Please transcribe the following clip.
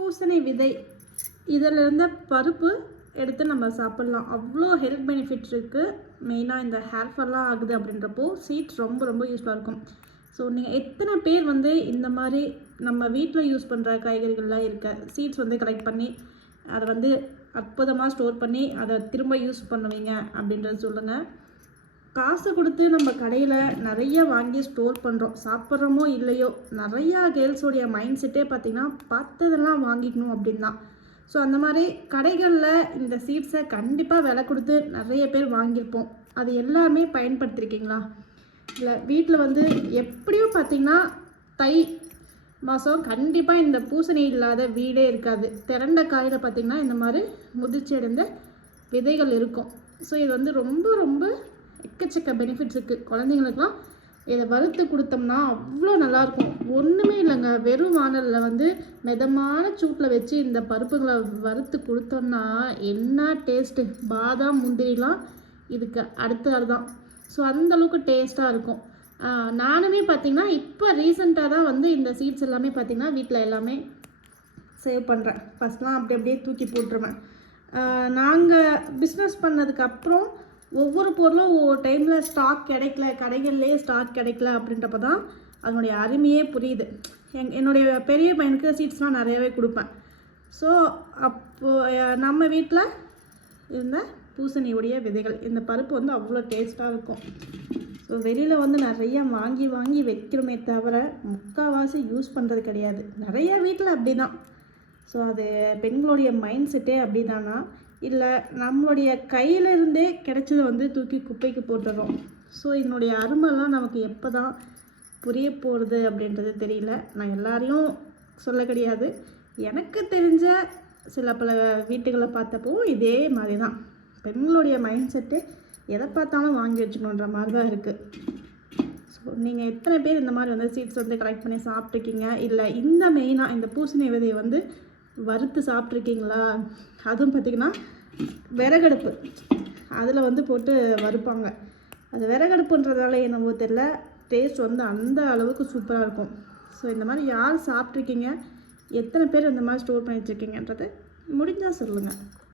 பூசணி விதை இதில் இருந்த பருப்பு எடுத்து நம்ம சாப்பிட்லாம். அவ்வளோ ஹெல்த் பெனிஃபிட் இருக்குது. மெயினாக இந்த ஹேர் ஃபால்லாம் ஆகுது அப்படின்றப்போ சீட்ஸ் ரொம்ப ரொம்ப யூஸ்ஃபுல்லாக இருக்கும். ஸோ நீங்கள் எத்தனை பேர் வந்து இந்த மாதிரி நம்ம வீட்டில் யூஸ் பண்ணுற காய்கறிகள்லாம் இருக்க சீட்ஸ் வந்து கலெக்ட் பண்ணி அதை வந்து அற்புதமாக ஸ்டோர் பண்ணி அதை திரும்ப யூஸ் பண்ணுவீங்க அப்படின்றத சொல்லுங்கள். காசு கொடுத்து நம்ம கடையில் நிறைய வாங்கி ஸ்டோர் பண்ணுறோம், சாப்பிட்றோமோ இல்லையோ, நிறையா கேர்ள்ஸோடைய மைண்ட் செட்டே பார்த்திங்கன்னா பார்த்ததெல்லாம் வாங்கிக்கணும் அப்படின்னு தான். ஸோ அந்த மாதிரி கடைகளில் இந்த சீட்ஸை கண்டிப்பாக விலை கொடுத்து நிறைய பேர் வாங்கியிருப்போம். அது எல்லாமே பயன்படுத்தியிருக்கீங்களா? இல்லை வீட்டில் வந்து எப்படியும் பார்த்திங்கன்னா தை மாதம் கண்டிப்பாக இந்த பூசணி இல்லாத வீடே இருக்காது. திரண்ட காயில் பார்த்திங்கன்னா இந்த மாதிரி முதிர்ச்சி அடைந்த விதைகள் இருக்கும். ஸோ இது வந்து ரொம்ப ரொம்ப எக்கச்சக்க பெனிஃபிட்ஸ் இருக்குது. குழந்தைங்களுக்குலாம் இதை வறுத்து கொடுத்தோம்னா அவ்வளோ நல்லாயிருக்கும். ஒன்றுமே இல்லைங்க, வெறும் வானலில் வந்து மிதமான சூட்டில் வச்சு இந்த பருப்புகளை வறுத்து கொடுத்தோம்னா என்ன டேஸ்ட்டு! பாதாம் முந்திரிலாம் இதுக்கு அடுத்தது தான். ஸோ அந்தளவுக்கு டேஸ்ட்டாக இருக்கும். நானுமே பார்த்திங்கன்னா இப்போ ரீசெண்டாக தான் வந்து இந்த சீட்ஸ் எல்லாமே பார்த்திங்கன்னா வீட்டில் எல்லாமே சேவ் பண்ணுறேன். ஃபஸ்ட்லாம் அப்படி அப்படியே தூக்கி போட்டுருவேன். நாங்கள் பிஸ்னஸ் பண்ணதுக்கப்புறம் ஒவ்வொரு பொருளும் ஒவ்வொரு டைமில் ஸ்டாக் கிடைக்கல, கடைகள்லேயே ஸ்டாக் கிடைக்கல அப்படின்றப்ப தான் அதனுடைய அருமையே புரியுது. என்னுடைய பெரிய பையனுக்கு சீட்ஸ்லாம் நிறையவே கொடுப்பேன். ஸோ அப்போது நம்ம வீட்டில் இருந்த பூசணியுடைய விதைகள், இந்த பருப்பு வந்து அவ்வளோ டேஸ்ட்டாக இருக்கும். ஸோ வெளியில் வந்து நிறைய வாங்கி வாங்கி வைக்கிறோமே தவிர முக்கால்வாசி யூஸ் பண்ணுறது கிடையாது. நிறையா வீட்டில் அப்படி தான். ஸோ அது பெண்களுடைய மைண்ட் செட்டே அப்படி தானா, இல்லை நம்மளுடைய கையிலிருந்தே கிடைச்சதை வந்து தூக்கி குப்பைக்கு போட்டுடுறோம். ஸோ இதனுடைய அருமைலாம் நமக்கு எப்போ தான் புரிய போகிறது அப்படின்றது தெரியல. நான் எல்லாரையும் சொல்ல கிடையாது, எனக்கு தெரிஞ்ச சில பல வீட்டுகளை பார்த்தப்போ இதே மாதிரி தான். பெண்களுடைய மைண்ட் செட்டு எதை பார்த்தாலும் வாங்கி வச்சுக்கணுன்ற மாதிரி தான் இருக்குது. ஸோ நீங்கள் எத்தனை பேர் இந்த மாதிரி வந்து சீட்ஸ் வந்து கலெக்ட் பண்ணி சாப்பிட்ருக்கீங்க? இல்லை இந்த மெயினாக இந்த பூசணி விதையை வந்து வறுத்து சாப்பிட்ருக்கீங்களா? அதுவும் பார்த்திங்கன்னா விறகடுப்பு அதில் வந்து போட்டு வறுப்பாங்க. அது விறகடுப்புன்றதால என்னவோ தெரியல, டேஸ்ட் வந்து அந்த அளவுக்கு சூப்பராக இருக்கும். ஸோ இந்த மாதிரி யார் சாப்பிட்ருக்கீங்க, எத்தனை பேர் இந்த மாதிரி ஸ்டோர் பண்ணி வச்சுருக்கீங்கன்றது முடிஞ்சால் சொல்லுங்கள்.